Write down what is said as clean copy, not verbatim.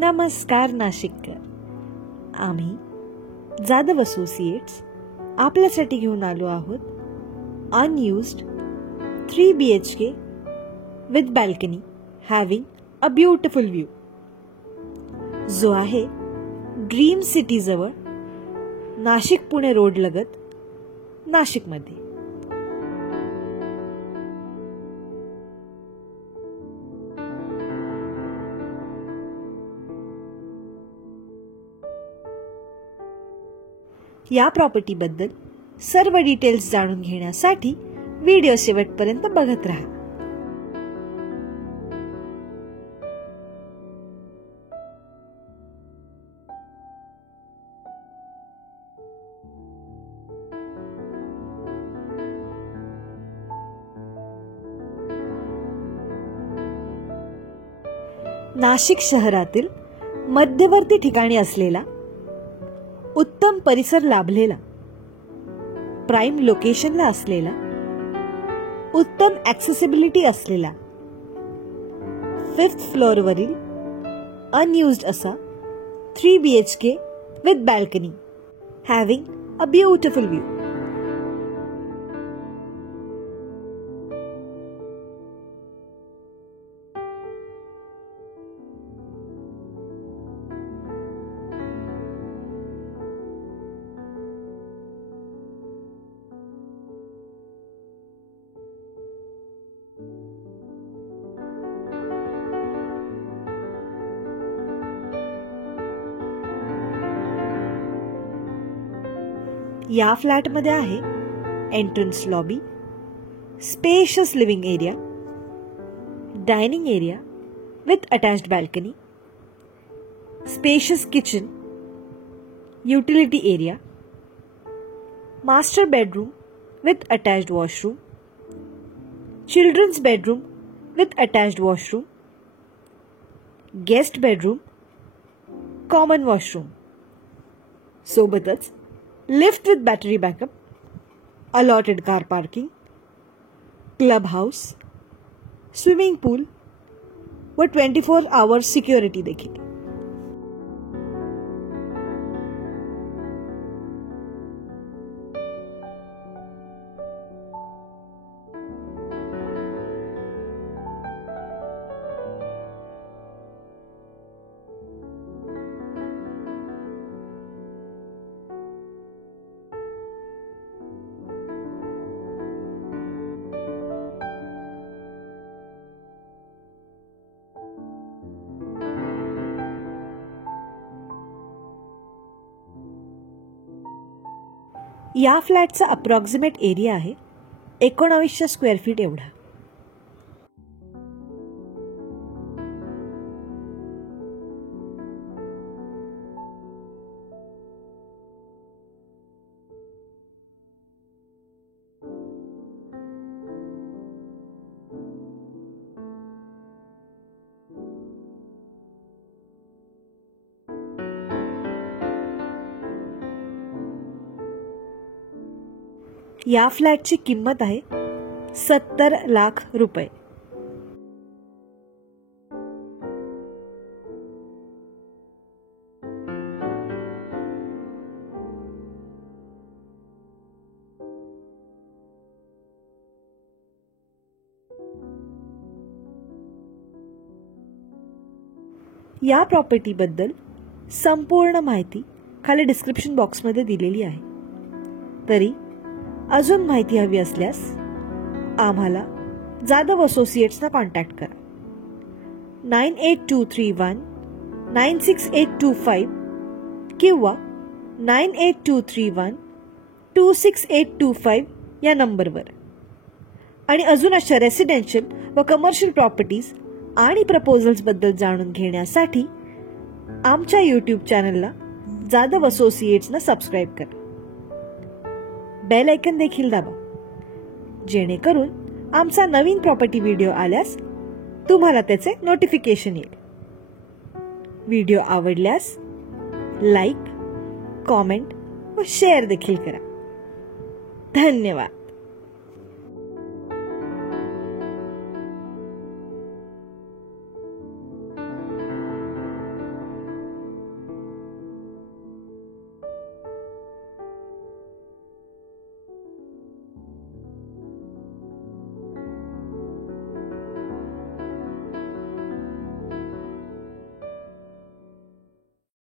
नमस्कार नाशिककर. आम्ही जाधव असोसिएट्स आपल्यासाठी घेऊन आलो आहोत अनयुज्ड 3 BHK with balcony having a beautiful view, जो आहे ड्रीम सिटी जवळ नाशिक पुणे रोड लगत नाशिकमध्ये. या प्रॉपर्टीबद्दल सर्व डिटेल्स जाणून घेण्यासाठी व्हिडिओ शेवटपर्यंत बघत राहा. नाशिक शहरातील मध्यवर्ती ठिकाणी असलेला, उत्तम परिसर लाभलेला, प्राइम लोकेशनला असलेला, उत्तम ॲक्सेसिबिलिटी असलेला 5th फ्लोअरवरील अनयुज्ड असा 3 BHK with balcony having a beautiful view. या फ्लॅटमध्ये आहे entrance lobby, spacious living area, dining area with attached balcony, spacious kitchen, utility area, master bedroom with attached washroom, children's bedroom with attached washroom, guest bedroom, common washroom, सोबतच lift with battery backup, allotted car parking, club house, swimming pool व 24 hours security देखील. या फ्लॅटचा approximate area आहे 1900 square feet एवढा. या फ्लॅटची किंमत आहे 70 लाख रुपये. या प्रॉपर्टीबद्दल संपूर्ण माहिती खाली डिस्क्रिप्शन बॉक्समध्ये दिलेली आहे. तरी अजून माहिती हवी असल्यास आम्हाला जाधव असोसिएट्सना कॉन्टॅक्ट करा. 9823196825 किंवा 9823126825 या नंबरवर. आणि अजून अशा रेसिडेन्शियल व कमर्शियल प्रॉपर्टीज आणि प्रपोजल्स बद्दल जाणून घेण्यासाठी आमच्या YouTube चॅनलला जाधव असोसिएट्सना सबस्क्राईब करा. बेल आयकन देखील दाबा, जेणेकरून आमचा नवीन प्रॉपर्टी व्हिडिओ आल्यास तुम्हाला त्याचे नोटिफिकेशन येईल. व्हिडिओ आवडल्यास लाईक, कॉमेंट व शेअर देखील करा. धन्यवाद.